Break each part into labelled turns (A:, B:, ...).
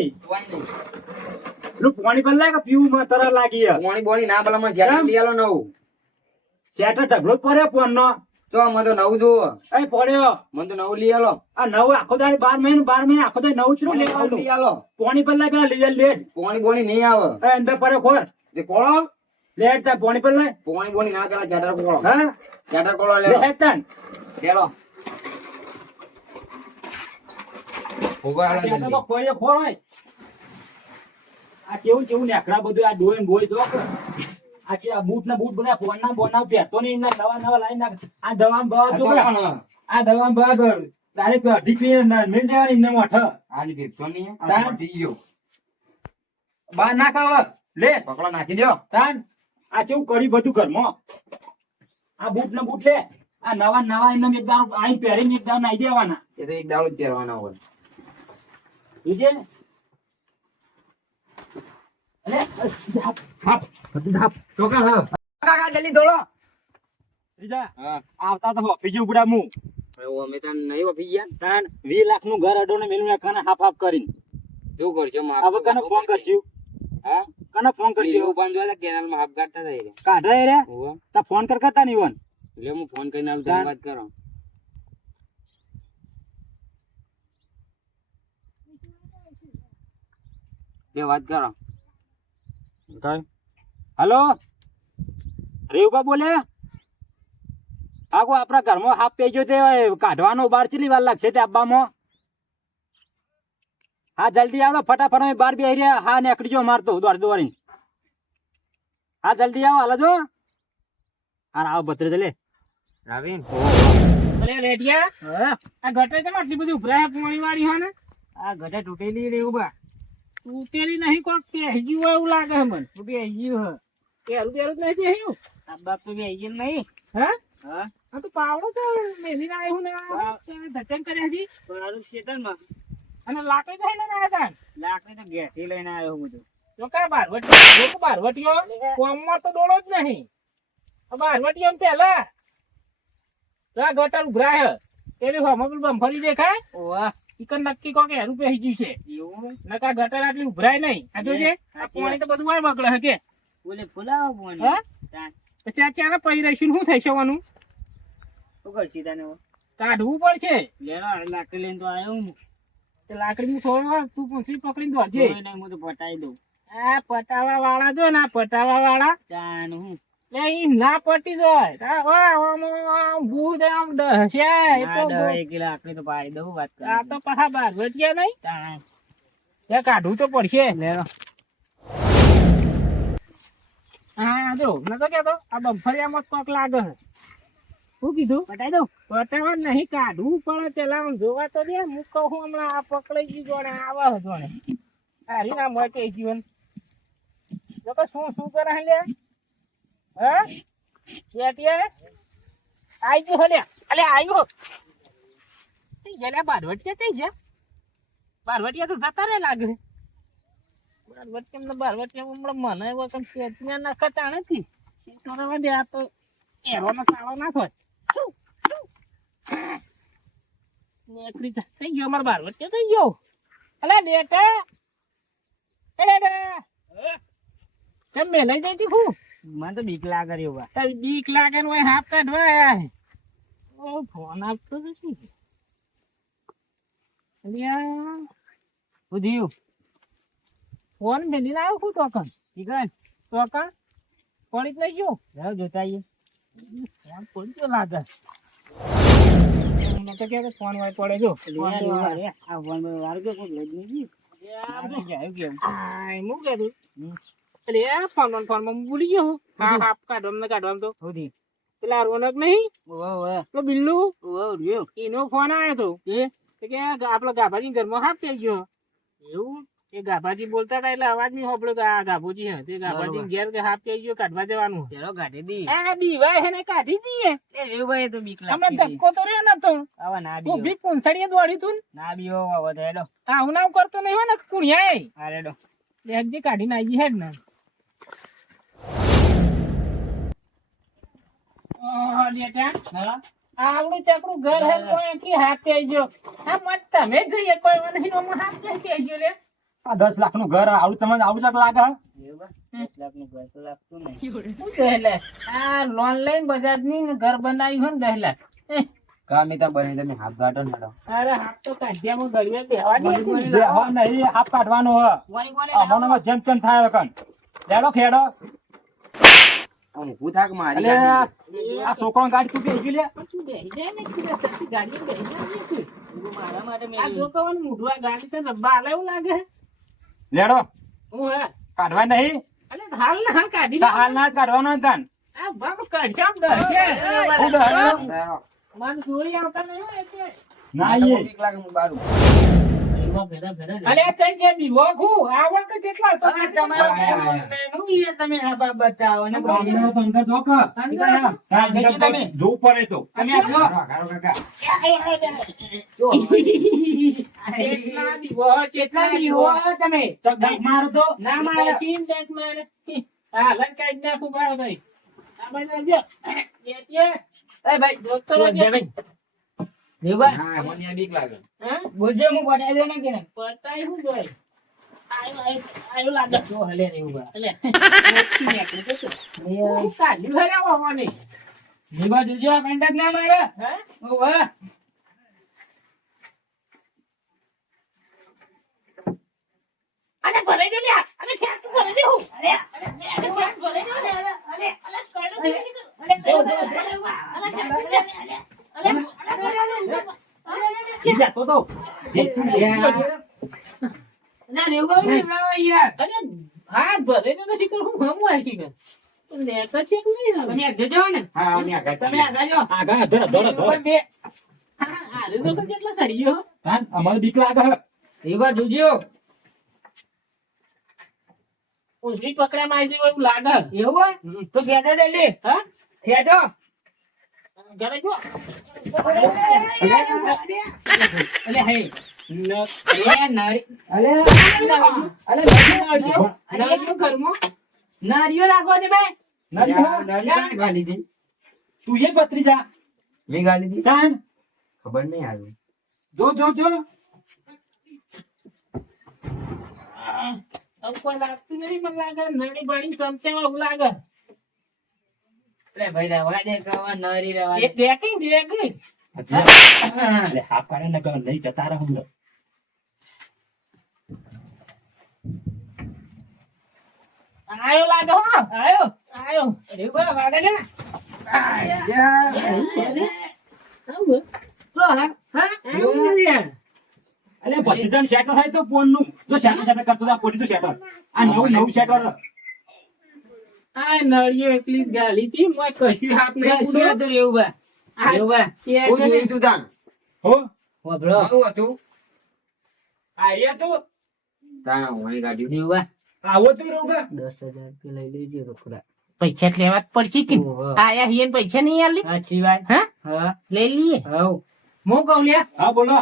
A: નહીં. પેલું પાણી બદલાય લાગે પીવું માં તરત લાગી
B: પાણી બોણી ના પેલા મને જેટ
A: કેમ?
B: લઈ આલો નવું.
A: શેટર ઢગલો પડે પડ્યો ફોન નો
B: તો મને તો નવું જોવો
A: એ પડ્યો.
B: મને તો નવું લઈ આલો.
A: આ નવું આખો દાડી બાર મહિને બાર મહિને આખો દાડી નવું
B: છું
A: લેવાનું.
B: લઈ આલો.
A: પાણી બદલાય લાગે લઈ લેટ.
B: પાણી બોણી નહીં આવે.
A: એ અંદર પડ્યો ખોર.
B: એ કોળો?
A: લેટ તા પાણી બદલાય
B: પાણી બોણી ના પેલા જેટર કોળો.
A: હા?
B: જેટર કોળો લે
A: લેટ તાન
B: લેલો. ઊભા
A: આ
B: હાલો
A: તો. ખોર હોય. આ કેવું કેવું નેકડા બધું આ ડોય ને બોય જો આ કે આ બૂટ ના બૂટ બધા ફોન ના બોના પહેરતો નહીં એના નવા નવા લાઈન નાખ. આ દવા બવા જો આ દવા બવા ડાયરેક્ટ અઢી પી મિલ દેવાની એમને મોઠ
B: આની ફેફસો નહીં. ફાટી ગયો.
A: બાર નાખ આવે લે.
B: પકડો નાખી દો
A: તાન આ કેવું કરી બધું ઘરમાં. આ બૂટ ને બૂટ લે. આ નવા નવા એમને એક દાડો આઈ પહેરીને એક દાડો નાઈ દેવાના.
B: એ તો એક દાડો જ પહેરવાના હોય.
A: બીજે ને અલે ઝાપ ઝાપ બધું ઝાપ
B: ચોકા હા કાકા જલ્દી દોડો
A: આવતા તો ઓફિસે ઉપડા હું
B: અમે તને નહીં વાપી ગયા
A: તાન 20 લાખનું ઘર અડો ને મેલું કને હાફ હાફ કરીને
B: શું કરશો
A: હવે કને ફોન કરશું
B: હા કેનાલમાં હાફ કાઢતા થઈ રહ્યા
A: રે ફોન કર કરતા નહીં
B: એટલે હું ફોન કરીને વાત કરો બે વાત કરો.
A: હલો? રેવબા બોલે? આગો આપણા ઘરમાં હાફ પેજો તે કાઢવાનો બાર ચેટલી વાર લાગશે તે આબામાં? હા જલ્દી આવો ફટાફટ અમે બાર બેહી રહ્યા. હા નીકળજો મારતો દોડ દોડીને હા જલ્દી આવો હાલો જો. હા આવો ભત્રે લે
B: રાવીન.
C: અરે રેડિયા આ ગટર છે આટલી બધી ઉભરા પાણી વાળી હે ને? આ ગટર તૂટેલી રે ઊભા તૂટેલી નહીં કોક પહેજી હોય એવું લાગે છે મને. તું પહેજી હે. પહેરું જ નહીં પહેર્યું આ બાપ તો પહેજી નહીં. હા? હા? તો પાવડો તો મેલીને આવ્યું ને ધટન કરે હજી મારું શેતરમાં? અને લાકડી તો લઈને આવ્યા તા લાકડી તો ઘેટી લઈને આવ્યો હું બધું તો કા બારવટી બારવટીઓ કોમમાં તો દોડો જ નહીં. ને પહેલા તો ગટર ઉભરાય હે. પેલી હોમાં બમ્ફરી દેખાય. ઓવા ચિકન નક્કી કોકે હેરું પહેરી ગયું છે? નકા ગટર આટલી ઉભરાય નહીં. આ જોજે આ પાણી તો બધું વાય બગડે હે કે? બોલે ફુલાવો પાણી. હા? પછી આ ચારા પડી રહીશું શું થઈ જવાનું શું કરશી તને કાઢવું પડશે. લેવા લાકડી લઈને તો આવ્યો હું. તે લાકડી નું થોડો તું પૂછી પકડીને દોડજે. હું તો પટાઈ દઉં. આ પટાવા વાળા જો ને આ પટાવા વાળા ચાન હું. ના પટી જાય. તા ભૂત આમ દહશે એ તો લાકડી તો પાડી દઉં વાત આ તો પાછા બાર વટિયા નહીં એ કાઢવું તો પડશે. લેરો હા જો નતો કેતો આ બફરિયામાં કોક લાગે છે. શું કીધું? પટાઈ દઉં? પટાવા નહીં કાઢવું પડે. પેલા જોવા તો દે હું કહું હમણાં આ પકડાઈ ગયું જોડે આવા છે જોડે. હારી ના મળે જીવન. જો શું શું કરે લે હા? આઈ ગયો હલ્યા અલે આવ્યો ગયેલા બારવટિયા કઈ છે બારવટિયા તો જતા રે લાગે. બારવટિયા બારવટિયા હમણાં મને એવો કેમ નખતા નથી તો આ તો એરોનો સાળો ના થાય? નેકરી થઈ ગયો અમારો બારવટિયા? થઈ ગયો? અલે બેટા. એ બેટા. કેમ મેલાઈ જાય તી હું? મને તો બીક લાગે રે ઊભા બીક લાગે ને ઓય હાફ કાઢવા આયા હે. ઓ ફોન આપતો તો શું અલ્યા. ઉધ્યું. ફોન ભેલી લાવ હું ટોકન? ઠીક ટોકન? પડી લઈ ગયો. જાવ જોતા આવીએ. ફોન પડી ગયો લાગે. મને તો કે ફોન વાય પડે જો. આ ફોન વાળો કે કોઈ લઈ નહીં આ હું કીધું એટલે ફોનમાં ફોનમાં ભૂલી ગયો હા. હા કાઢવા કાઢવા તો. પેલા રોનક નહીં? પેલો બિલ્લુ. એનો ફોન આવ્યો તો. તો કે આપડે ગાભાજી ઘરમાં હાફ થઈ ગયો. એવું? એ ગાભાજી બોલતા હતા એટલે અવાજ નહીં આ ગાભોજી હે. તે ગાભાજી ઘેર કે હાફ થઈ ગયો કાઢવા જવાનું ચલો કાઢી દી. આ બીવાય હે ને કાઢી દઈએ અમે ધક્કો તો રે નતો. ઊભી પૂંછડીએ દોડી તું ના. બીવો હવે તો હેડો. હા હું નામ કરતો નહીં હો ને કુણિયાએ. હા રેડો. લેખજી કાઢીને આવી હેડ ને ઓહો બેટા આવડું ચકડું ઘર હે કોઈ કે હાથ ગયો આ મત તમે જ જોઈએ કોઈ મને નહીં હાથ થઈ ગયો લે?
A: આ દસ લાખનું ઘર આવું તમને આવું ચાક લાગે હે?
C: ને ને
B: ને
C: ને.
A: હ. જેમ તેમ થાય ખેડો.
B: આમ થાક મારી
A: આ છોકરો ગાડી તું બેસી લે
C: તું બેહી જાય ને કીધું સરખી ગાડીમાં બેહી જાય ને તું. આ જો કહેવાનું ગાડી તો ડબ્બા હાલે એવું લાગે
A: લેડો
C: હું હે.
A: કાઢવા નહીં
C: અલે હાલ ને હાલ કાઢી
A: હાલ ના કાઢવાનો તાન
C: આ બાપ કાઢ્યા.
A: હું ડરે?
C: મને જોડી આવતા નહીં એટલે.
A: ના
B: મને તો
A: આઈએ.
B: હું બારું.
C: આ ચઈ જે બીવો ખું, આવા કે જેટલા તો
A: અંદર તો અંદર જો કે.
C: અંદર?
A: હા, અંદર તો જોવું પડે તો
B: હારો કાકા.
C: ચેટલા બીવો, ચેટલા બીવો.
A: તો ડંખ મારો તો
C: મશીન બેંક મારે. હા, લઈને કાઢી નાખું બાળો ભાઈ. આ બાજુ આવજો. બેટીએ. જોતો રહેજો.
B: હા, મને બીક લાગે.
C: હા? પતાય હું જોઈ. આયો, આયો, આયો લાગે. અલે, મોટી નાખી દે તો. હું કાઢ્યું હે રે બાબાને. હે? અલે ભરાઈ દો લ્યા. અલે અરે તું ભરાઈ દો. ને અરે ક્યાં ભરાઈ દો લ્યા. અલે, અલે કઈડો દે. અરે કઈડો દે. અલે, અરે અરે અરે અલે, અલે,
A: જતો તો
C: હાથ ભરાઈ દો તો શીખર હું હમું આવી શીખર. નેકર છે કે નહીં હવે?
B: હા, આની આ ગાડી.
A: આગા ધર ધર ધર.
C: હા, આરે તો તો કેટલા સડી ગયો.
A: તાન અમારે બીક લાગે હે.
C: ઊંચી પકડ્યા માં આવી એવું લાગે. હા? ઘરે જો.
A: અલે અલે
C: નળિયો, નળિયો ઘરમાં.
A: નરી
B: આ
A: હો.
B: નળી કાંઈ ગાલી હતી?
A: તું એ પત્રી જા
B: મેં ગાલી હતી?
A: તાન
B: ખબર નહીં આવી.
A: જો જો જો
C: કોઈ લાગતું નહીં મને લાગે નળી બળી ચમચામાં એવું લાગે એક દેખી દેખી
A: અલે હાફ કાઢે ને કર નહીં જતા રહો હમણાં.
C: આયો લાગે આયો. આયો. અરે બા વાગે ને.
A: બધી જણ સેટર થાય તો ફોનનું જો શેટર સેટર કરતો તો આ પડી તો સેટર આ નવું નવું સેટર
C: આ એકલી ગાલી હતી.
B: હું જોયું તું તાન.
A: હો?
B: આવું હતું?
A: આયા તો
B: કાઢ્યું.
A: આવો તો
C: પૈસા લેવા પડશે કે આયા હિયન પૈસા નહીં આલી? હા? લઈ લઈએ. મો કહું લ્યા.
A: હા બોલો.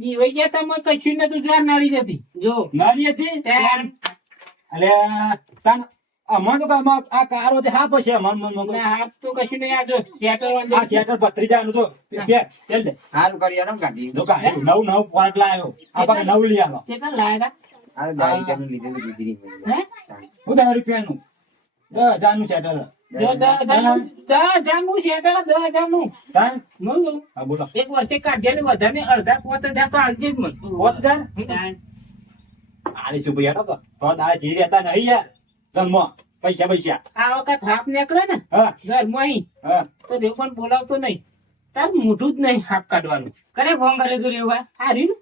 C: દીવાઈ ગયા તમે કશું નતું જોવા નળી જતી
A: નાળી હતી. અલે તન અમાર તો કામ આ કારો તે હા છે. મન મન
C: ના, હાથ તો કશું નહીં. આજો શેટર
A: આ
C: વાંધો
A: સેટર ભત્રીજાનું તો પે તેલ દે
B: હારું કરી આનો ને કાઢી.
A: જો કા નવ નવ પોઈન્ટ લાયો. આ પાકે નવ લઈ આવો
C: કેટલા લાયા
B: આ ગાડી કરીને લીધેલું ગુજરી ગયું.
C: હે?
A: હું દસ રૂપિયાનું? દસ હજારનું
C: શેટર એક વર્ષે કાઢ્યા ને વધારે અડધા પાંચ હજાર તો આલજે જ મને.
A: હજાર? તો. આ જી રહેતા નહીં યાર. પૈસા પૈસા.
C: આ વખત હાફ નીકળે ને ઘરમાં તો દેવ પણ બોલાવતો નહીં. તાર મોઢું જ નહીં હાફ કાઢવાનું. આ રહ્યું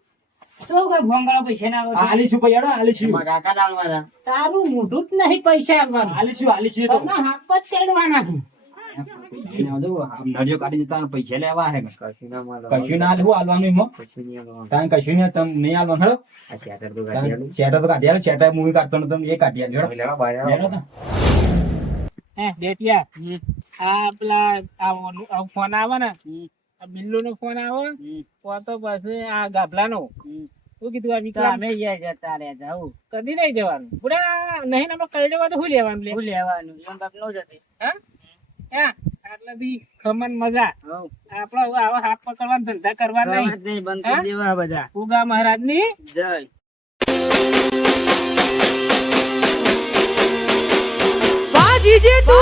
C: ને?
A: આલી શું ભૈયા આલી શું?
B: કાકા ના આલવાના.
C: તારું મોઢું જ નહીં પૈસા આવવાનું
A: આલી શું આલી શું તો?
C: હાફ જ કાઢવાના.
A: પૈસા લેવા હે
B: ના
A: ના તમે
B: આ
C: ફોન આવે ને આ બિલ્લુ નો ફોન આવે તો પછી આ ગાભલા નો શું કીધું આ વિક્રમ કદી નહીં જવાનું પૂરા નહીં અમે કઈ લેવાનું શું લેવાનું લે હા? મજા. આપડે આવા હાથ પકડવાના ધંધા કરવા નહીં. ઉગા મહારાજની
D: જય
C: ટુ